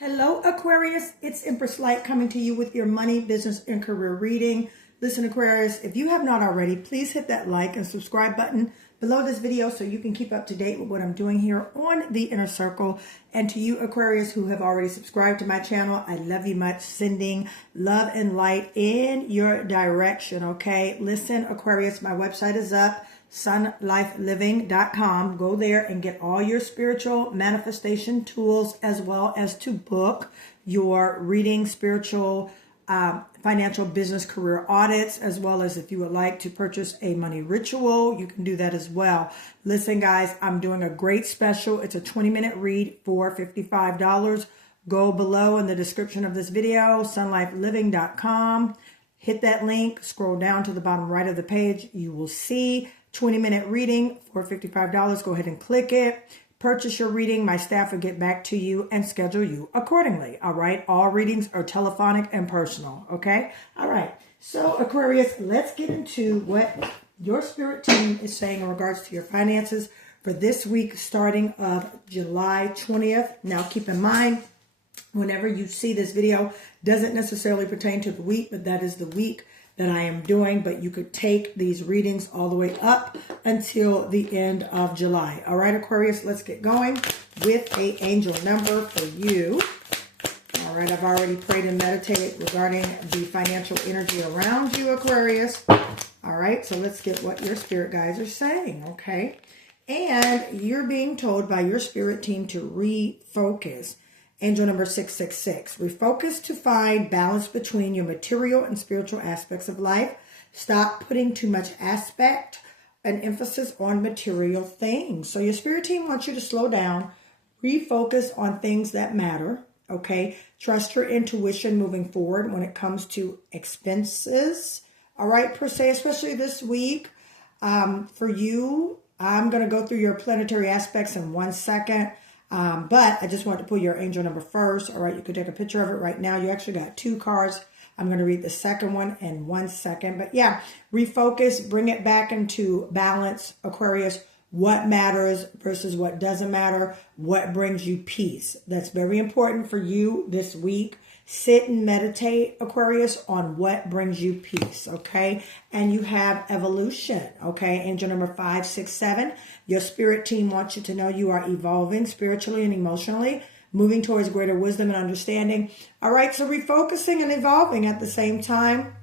Hello, Aquarius. It's Empress Light coming to you with your money, business, and career reading. Listen, Aquarius, if you have not already, please hit that like and subscribe button below this video so you can keep up to date with what I'm doing here on the Inner Circle. And to you, Aquarius, who have already subscribed to my channel, I love you much. Sending love and light in your direction, okay? Listen, Aquarius, my website is up. sunlifeliving.com. Go there and get all your spiritual manifestation tools, as well as to book your reading, spiritual, financial, business, career audits, as well as if you would like to purchase a money ritual, you can do that as well. Listen, guys, I'm doing a great special. It's a 20-minute read for $55. Go below in the description of this video, sunlifeliving.com. Hit that link, scroll down to the bottom right of the page. You will see 20-minute reading for $55. Go ahead and click it. Purchase your reading. My staff will get back to you and schedule you accordingly. All right. All readings are telephonic and personal. Okay. All right. So Aquarius, let's get into what your spirit team is saying in regards to your finances for this week, starting of July 20th. Now, keep in mind, whenever you see this video, doesn't necessarily pertain to the week, but that is the week that I am doing. But you could take these readings all the way up until the end of July. All right, Aquarius, let's get going with an angel number for you. All right, I've already prayed and meditated regarding the financial energy around you, Aquarius. All right, so let's get what your spirit guides are saying, okay? And you're being told by your spirit team to refocus. Angel number 666. Refocus to find balance between your material and spiritual aspects of life. Stop putting too much aspect and emphasis on material things. So your spirit team wants you to slow down, refocus on things that matter, okay? Trust your intuition moving forward when it comes to expenses, all right, per se, especially this week. For you, I'm going to go through your planetary aspects in 1 second. But I just want to pull your angel number first. All right, you could take a picture of it right now. You actually got 2 cards. I'm going to read the second one in 1 second. But yeah, refocus, bring it back into balance, Aquarius. What matters versus what doesn't matter. What brings you peace. That's very important for you this week. Sit and meditate, Aquarius, on what brings you peace, okay? And you have evolution, okay? Angel number 567. Your spirit team wants you to know you are evolving spiritually and emotionally, moving towards greater wisdom and understanding. All right, so refocusing and evolving at the same time,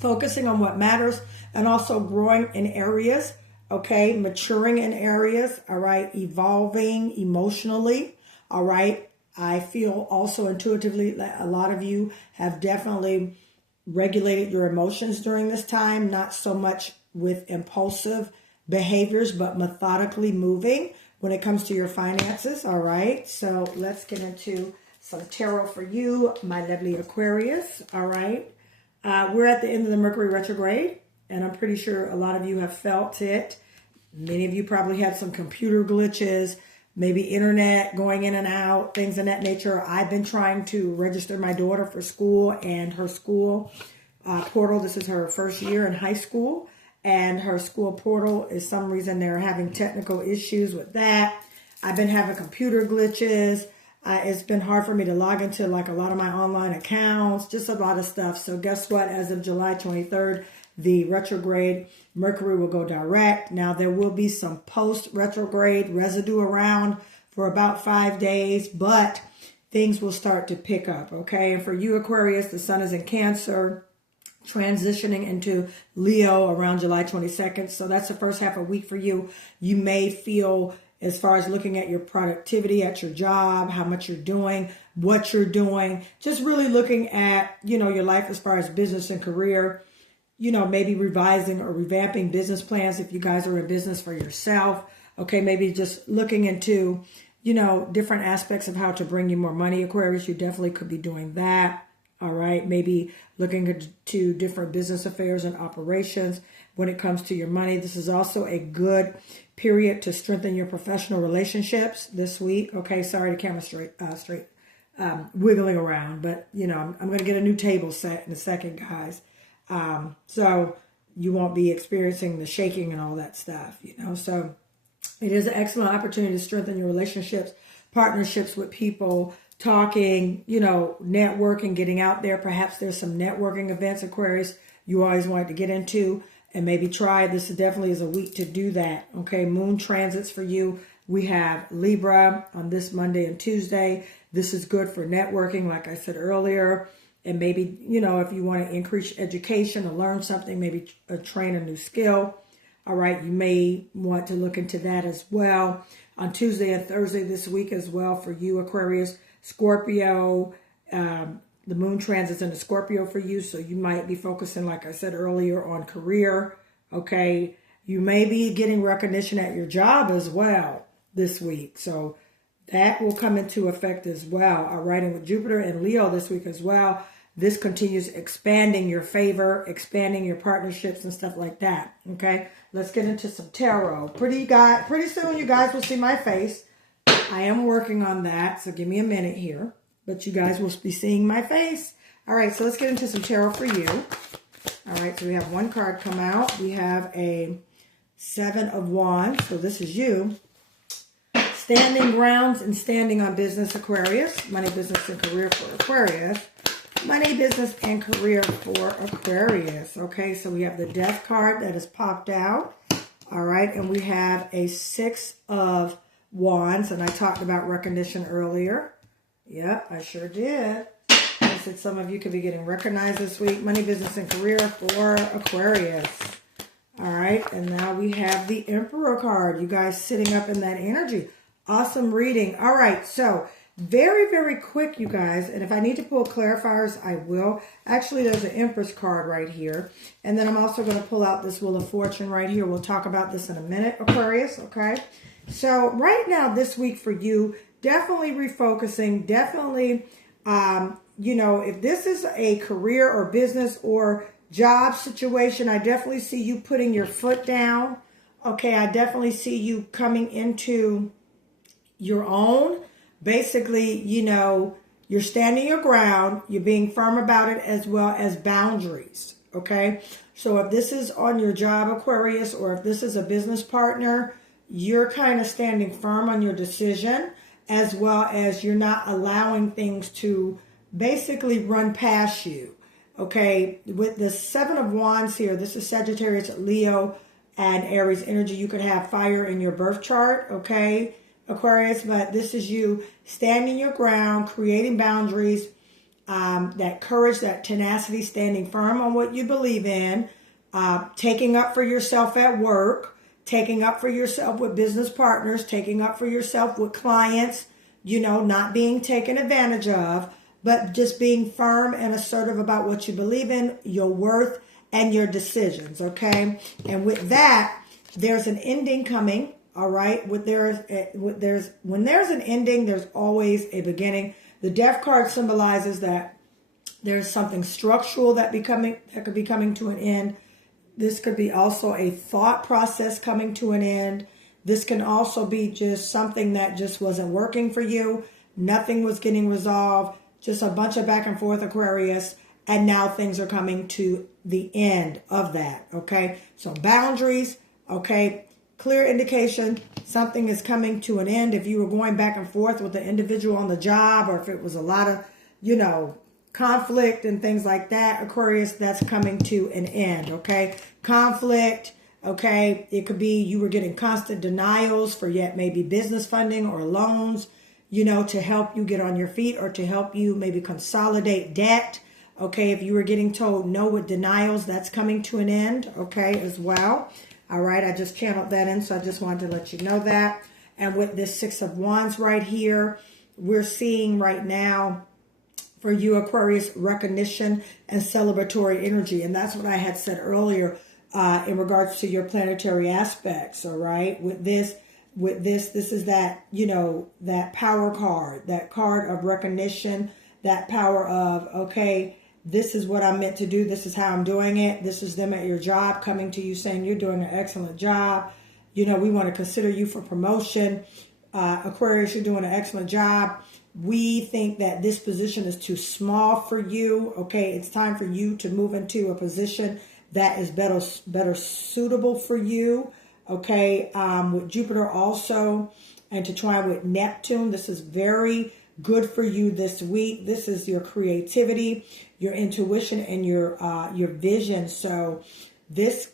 focusing on what matters and also growing in areas, okay? Maturing in areas, all right? Evolving emotionally, all right? I feel also intuitively that a lot of you have definitely regulated your emotions during this time, not so much with impulsive behaviors, but methodically moving when it comes to your finances. All right. So let's get into some tarot for you, my lovely Aquarius. All right. We're at the end of the Mercury retrograde, and I'm pretty sure a lot of you have felt it. Many of you probably had some computer glitches, maybe internet going in and out, things of that nature. I've been trying to register my daughter for school, and her school portal, this is her first year in high school, and her school portal, is some reason they're having technical issues with that. I've been having computer glitches. It's been hard for me to log into like a lot of my online accounts, just a lot of stuff. So guess what? As of July 23rd, the retrograde Mercury will go direct. Now, there will be some post-retrograde residue around for about 5 days, but things will start to pick up, okay? And for you, Aquarius, the sun is in Cancer, transitioning into Leo around July 22nd. So that's the first half of the week for you. You may feel, as far as looking at your productivity at your job, how much you're doing, what you're doing, just really looking at, your life as far as business and career, maybe revising or revamping business plans if you guys are in business for yourself. Okay, maybe just looking into, different aspects of how to bring you more money, Aquarius. You definitely could be doing that. All right, maybe looking into different business affairs and operations when it comes to your money. This is also a good period to strengthen your professional relationships this week. Okay, sorry, the camera's straight wiggling around, but I'm going to get a new table set in a second, guys. So you won't be experiencing the shaking and all that stuff, So it is an excellent opportunity to strengthen your relationships, partnerships with people, talking, you know, networking, getting out there. Perhaps there's some networking events, Aquarius, you always wanted to get into and maybe try. This definitely is a week to do that. Okay, moon transits for you. We have Libra on this Monday and Tuesday. This is good for networking, like I said earlier. And maybe, you know, if you want to increase education or learn something, maybe train a new skill. All right, you may want to look into that as well. On Tuesday and Thursday this week as well for you, Aquarius, Scorpio, the moon transits into Scorpio for you. So you might be focusing, like I said earlier, on career. Okay, you may be getting recognition at your job as well this week. So that will come into effect as well. All right, and with Jupiter and Leo this week as well, this continues expanding your favor, expanding your partnerships and stuff like that. Okay, let's get into some tarot. Pretty soon you guys will see my face. I am working on that, so give me a minute here. But you guys will be seeing my face. All right, so let's get into some tarot for you. All right, so we have one card come out. We have a 7 of Wands, so this is you. Standing grounds and standing on business, Aquarius. Money, business, and career for Aquarius. Money, business, and career for Aquarius. Okay, so we have the Death card that has popped out. All right, and we have a 6 of Wands, and I talked about recognition earlier. Yep, I sure did. I said some of you could be getting recognized this week. Money, business, and career for Aquarius. All right, and now we have the Emperor card. You guys sitting up in that energy. Awesome reading. All right, so very, very quick, you guys. And if I need to pull clarifiers, I will. Actually, there's an Empress card right here. And then I'm also going to pull out this Wheel of Fortune right here. We'll talk about this in a minute, Aquarius, okay? So right now, this week for you, definitely refocusing, definitely, you know, if this is a career or business or job situation, I definitely see you putting your foot down. Okay, I definitely see you coming into your own. Basically, you know, you're standing your ground, you're being firm about it, as well as boundaries, okay? So if this is on your job, Aquarius, or if this is a business partner, you're kind of standing firm on your decision, as well as you're not allowing things to basically run past you, okay? With the 7 of Wands here, this is Sagittarius, Leo, and Aries energy. You could have fire in your birth chart, okay, Aquarius, but this is you standing your ground, creating boundaries, that courage, that tenacity, standing firm on what you believe in, taking up for yourself at work, taking up for yourself with business partners, taking up for yourself with clients, you know, not being taken advantage of, but just being firm and assertive about what you believe in, your worth, and your decisions, okay? And with that, there's an ending coming. All right, when there's an ending, there's always a beginning. The Death card symbolizes that there's something structural that could be coming to an end. This could be also a thought process coming to an end. This can also be just something that just wasn't working for you. Nothing was getting resolved. Just a bunch of back and forth, Aquarius. And now things are coming to the end of that. Okay, so boundaries. Okay. Clear indication something is coming to an end. If you were going back and forth with the individual on the job, or if it was a lot of, you know, conflict and things like that, Aquarius, that's coming to an end, okay? Conflict, okay? It could be you were getting constant denials for yet maybe business funding or loans, you know, to help you get on your feet or to help you maybe consolidate debt, okay? If you were getting told no with denials, that's coming to an end, okay, as well. All right, I just channeled that in, so I just wanted to let you know that. And with this 6 of Wands right here, we're seeing right now for you, Aquarius, recognition and celebratory energy. And that's what I had said earlier in regards to your planetary aspects, all right? With this, this is that, you know, that power card, that card of recognition, that power of, okay, this is what I'm meant to do. This is how I'm doing it. This is them at your job coming to you saying you're doing an excellent job. You know, we want to consider you for promotion. Aquarius, you're doing an excellent job. We think that this position is too small for you. Okay, it's time for you to move into a position that is better suitable for you. Okay, with Jupiter also, and to try with Neptune, this is very good for you this week. This is your creativity, your intuition, and your vision. So this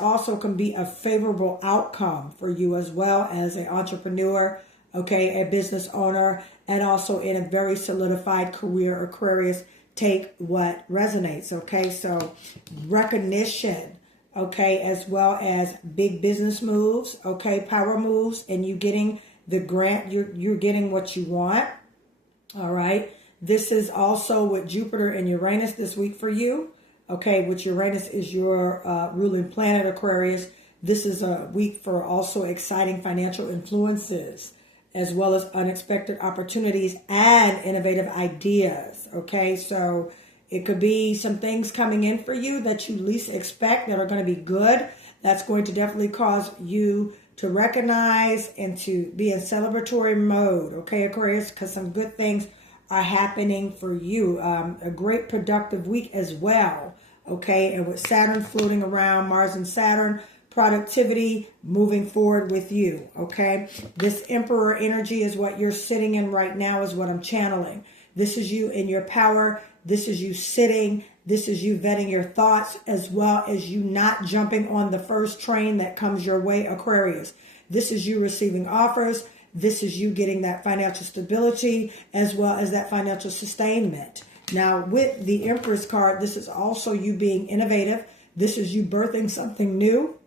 also can be a favorable outcome for you as well as an entrepreneur, okay, a business owner, and also in a very solidified career. Aquarius, take what resonates, okay? So recognition, okay, as well as big business moves, okay, power moves, and you getting the grant, you're getting what you want, all right? This is also with Jupiter and Uranus this week for you, okay, which Uranus is your ruling planet, Aquarius. This is a week for also exciting financial influences, as well as unexpected opportunities and innovative ideas, okay? So it could be some things coming in for you that you least expect that are going to be good. That's going to definitely cause you to recognize and to be in celebratory mode, okay, Aquarius, because some good things are happening for you. A great productive week as well, okay? And with Saturn floating around, Mars and Saturn, productivity moving forward with you, okay? This Emperor energy is what you're sitting in right now, is what I'm channeling. This is you in your power. This is you sitting. This is you vetting your thoughts, as well as you not jumping on the first train that comes your way, Aquarius. This is you receiving offers. This is you getting that financial stability, as well as that financial sustainment. Now, with the Empress card, this is also you being innovative. This is you birthing something new.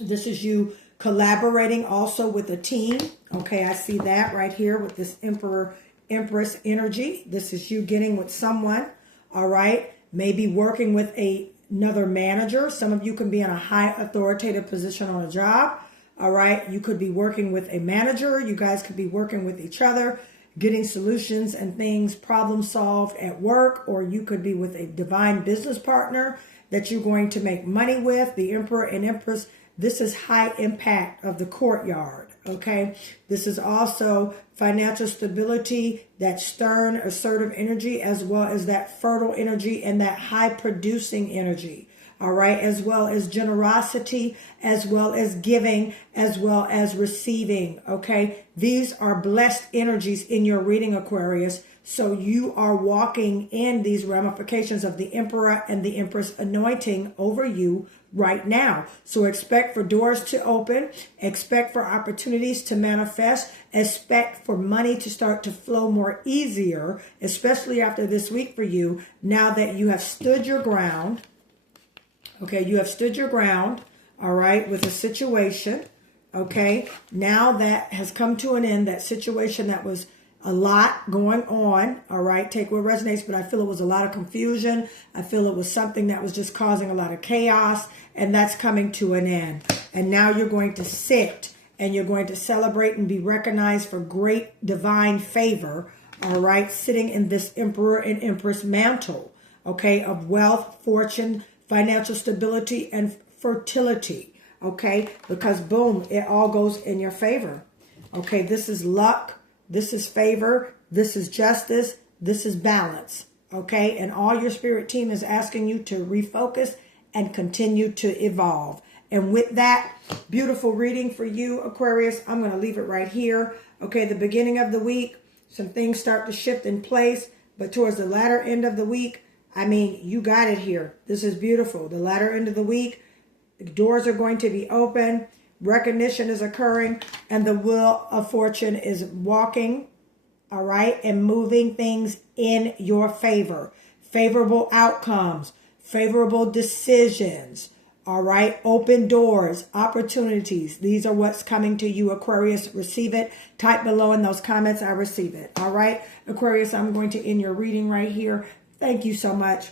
This is you collaborating also with a team. Okay, I see that right here with this Empress energy. This is you getting with someone, all right? Maybe working with another manager. Some of you can be in a high authoritative position on a job, all right? You could be working with a manager. You guys could be working with each other, getting solutions and things problem solved at work, or you could be with a divine business partner that you're going to make money with. The Emperor and Empress, this is high impact of the courtyard, okay? This is also financial stability, that stern, assertive energy, as well as that fertile energy and that high producing energy, all right? As well as generosity, as well as giving, as well as receiving, okay? These are blessed energies in your reading, Aquarius. So you are walking in these ramifications of the Emperor and the Empress anointing over you right now. So expect for doors to open, expect for opportunities to manifest, expect for money to start to flow more easier, especially after this week for you, now that you have stood your ground. Okay, you have stood your ground, all right, with a situation, okay? Now that has come to an end, that situation that was a lot going on, all right? Take what resonates, but I feel it was a lot of confusion. I feel it was something that was just causing a lot of chaos, and that's coming to an end. And now you're going to sit and you're going to celebrate and be recognized for great divine favor, all right? Sitting in this Emperor and Empress mantle, okay, of wealth, fortune, financial stability, and fertility, okay? Because boom, it all goes in your favor. Okay, this is luck. This is favor, this is justice, this is balance, okay? And all your spirit team is asking you to refocus and continue to evolve. And with that beautiful reading for you, Aquarius, I'm going to leave it right here. Okay, the beginning of the week, some things start to shift in place, but towards the latter end of the week, I mean, you got it here. This is beautiful. The latter end of the week, the doors are going to be open. Recognition is occurring, and the wheel of fortune is walking, all right, and moving things in your favor. Favorable outcomes, favorable decisions, all right, open doors, opportunities. These are what's coming to you, Aquarius. Receive it. Type below in those comments, I receive it, all right? Aquarius, I'm going to end your reading right here. Thank you so much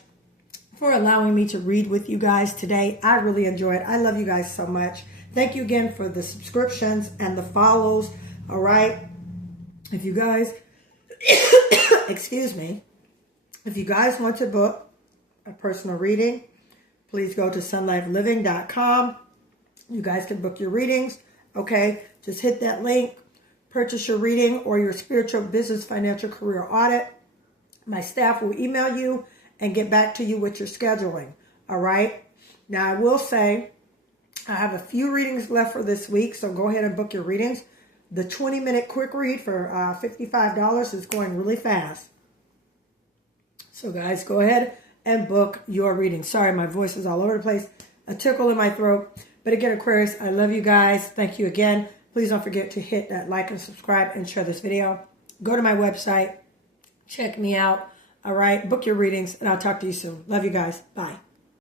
for allowing me to read with you guys today. I really enjoyed it. I love you guys so much. Thank you again for the subscriptions and the follows, all right? If you guys, excuse me, if you guys want to book a personal reading, please go to sunlifeliving.com. You guys can book your readings, okay? Just hit that link, purchase your reading or your spiritual business financial career audit. My staff will email you and get back to you with your scheduling, all right? Now, I will say, I have a few readings left for this week, so go ahead and book your readings. The 20-minute quick read for $55 is going really fast. So guys, go ahead and book your reading. Sorry, my voice is all over the place. A tickle in my throat. But again, Aquarius, I love you guys. Thank you again. Please don't forget to hit that like and subscribe and share this video. Go to my website. Check me out. All right. Book your readings, and I'll talk to you soon. Love you guys. Bye.